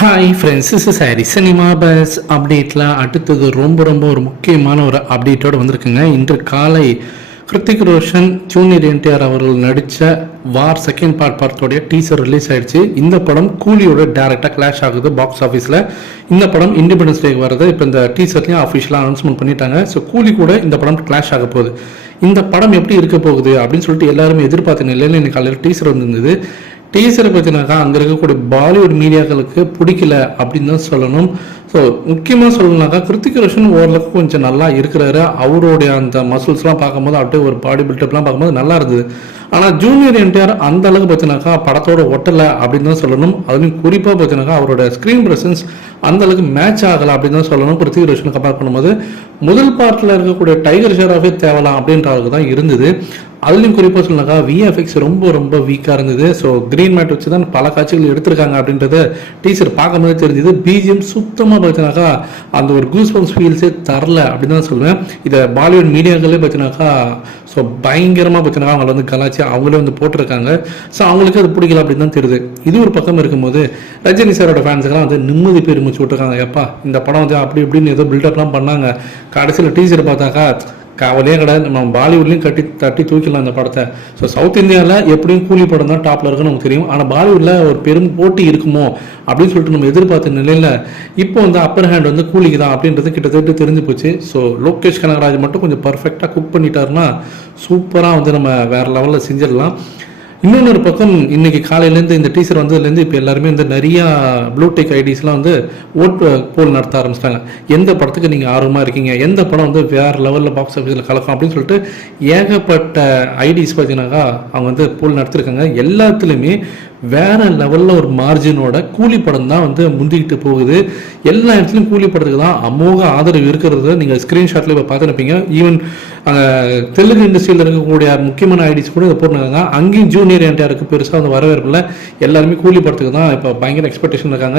Hi friends is sorry cinema buzz அப்டேட்டில் அடுத்தது ரொம்ப ரொம்ப ஒரு முக்கியமான ஒரு அப்டேட்டோடு வந்திருக்குங்க. இன்று காலை கிருத்திக் ரோஷன் ஜூனியர் என்டிஆர் அவர்கள் நடித்த வார் செகண்ட் பார்ட் படத்தோடைய டீசர் ரிலீஸ் ஆயிடுச்சு. இந்த படம் கூலியோட டேரெக்டாக கிளாஷ் ஆகுது பாக்ஸ் ஆஃபீஸில் இந்த படம் இண்டிபெண்டன்ஸ் டே வருது இப்போ இந்த டீசர்லையும் அஃபிஷியலாக அனௌன்ஸ்மெண்ட் பண்ணிட்டாங்க. ஸோ கூலி கூட இந்த படம் கிளாஷ் ஆக போகுது. இந்த படம் எப்படி இருக்க போகுது அப்படின்னு சொல்லிட்டு எல்லாருமே எதிர்பார்த்த நிலையில் இன்னைக்கு காலையில் டீசர் வந்திருந்தது. டீசரை பற்றினாக்கா அங்கே இருக்கக்கூடிய பாலிவுட் மீடியாக்களுக்கு பிடிக்கல அப்படின்னு தான் சொல்லணும். ஸோ முக்கியமாக சொல்லணும்னாக்கா கிருத்திக் ரோஷன் ஓரளவுக்கு கொஞ்சம் நல்லா இருக்கிறாரு. அவருடைய அந்த மசில்ஸ்லாம் பார்க்கும்போது அப்படியே ஒரு பாடி பில்டப்லாம் பார்க்கும்போது நல்லா இருந்தது. ஆனால் ஜூனியர் என்டிஆர் அந்த அளவுக்கு பார்த்தினாக்கா படத்தோட ஒட்டலை அப்படின்னு தான் சொல்லணும். அதுலேயும் குறிப்பாக பார்த்தினாக்கா அவரோட ஸ்க்ரீன் ப்ரெசன்ஸ் அந்த அளவுக்கு மேட்ச் ஆகலை அப்படின்னு தான் சொல்லணும். கிருத்திக் ரோஷன் கம்பேர் பண்ணும்போது முதல் பார்ட்டில் இருக்கக்கூடிய டைகர் ஷெராஃபே தேவலாம் அப்படின்ற அளவுக்கு தான் இருந்தது. அதுலேயும் குறிப்பாக சொல்லனாக்கா விஎஃப்எக்ஸ் ரொம்ப ரொம்ப வீக்காக இருந்தது. ஸோ க்ரீன் மேட் வச்சு தான் பல காட்சிகள் எடுத்திருக்காங்க அப்படின்றத டீச்சர் பார்க்கும்போது தெரிஞ்சது. பிஜிஎம் சுத்தமாக பார்த்தீங்கன்னாக்கா அந்த ஒரு கூஸ் பம்ஸ் ஃபீல்ஸே தரல அப்படின்னு தான் சொல்லுவேன். இதை பாலிவுட் மீடியாக்களே பார்த்தீங்கன்னாக்கா ஸோ பயங்கரமாக பார்த்தீங்கன்னா அவங்கள வந்து கலாச்சி அவங்களே வந்து போட்டிருக்காங்க. ஸோ அவங்களுக்கு அது பிடிக்கல அப்படின்னு தான் தெரியுது. இது ஒரு பக்கம் இருக்கும்போது ரஜினி சாரோட ஃபேன்ஸுக்கெல்லாம் வந்து நிம்மதி முடிச்சு விட்டுருக்காங்க. எப்பா இந்த படம் வந்து அப்படி இப்படின்னு ஏதோ பில்டப்லாம் பண்ணாங்க. கடைசியில் டீச்சர் பார்த்தாக்கா கவலையே கிடையாது நம்ம பாலிவுட்லேயும் கட்டி தட்டி தூக்கிடலாம் அந்த படத்தை. ஸோ சவுத் இந்தியாவில் எப்படியும் கூலி படம் தான் டாப்பில் இருக்குன்னு நமக்கு தெரியும். ஆனால் பாலிவுட்டில் ஒரு பெரும் போட்டி இருக்குமோ அப்படின்னு சொல்லிட்டு நம்ம எதிர்பார்த்த நிலையில் இப்போ வந்து அப்பர் ஹேண்ட் வந்து கூலிக்கு தான் அப்படின்றது கிட்டத்தட்ட தெரிஞ்சு போச்சு. ஸோ லோகேஷ் கனகராஜ் மட்டும் கொஞ்சம் பர்ஃபெக்டாக குக் பண்ணிட்டாருன்னா சூப்பராக வந்து நம்ம வேறு லெவலில் செஞ்சிடலாம். இன்னொன்று ஒரு பக்கம் இன்னைக்கு காலையிலேருந்து இந்த டீசர் வந்ததுலேருந்து இப்போ எல்லாருமே வந்து நிறையா ப்ளூடெக் ஐடிஸ்லாம் வந்து ஓட் போல் நடத்த ஆரம்பிச்சிட்டாங்க. எந்த படத்துக்கு நீங்கள் ஆர்வமாக இருக்கீங்க? எந்த படம் வந்து வேறு லெவலில் பாக்ஸ் ஆஃபீஸில் கலக்கும்? அப்படின்னு சொல்லிட்டு ஏகப்பட்ட ஐடிஸ் பார்த்தீங்கன்னாக்கா அவங்க வந்து போல் நடத்திருக்காங்க. எல்லாத்துலேயுமே வேற லெவலில் ஒரு மார்ஜினோட கூலி படம் தான் வந்து முந்திக்கிட்டு போகுது. எல்லா இடத்துலையும் கூலி படத்துக்கு தான் அமோக ஆதரவு இருக்கிறத நீங்கள் ஸ்க்ரீன்ஷாட்டில் இப்போ பார்த்துருப்பீங்க. ஈவன் தெலுங்கு இண்டஸ்ட்ரியில் இருக்கக்கூடிய முக்கியமான ஐடிஸ் கூட இதை போட்டுருக்காங்க. அங்கேயும் ஜூனியர் என்டிஆருக்கு பெருசாக வந்து வரவேற்பில் எல்லாருமே கூலி படத்துக்கு தான் இப்போ பயங்கர எக்ஸ்பெக்டேஷன் இருக்காங்க.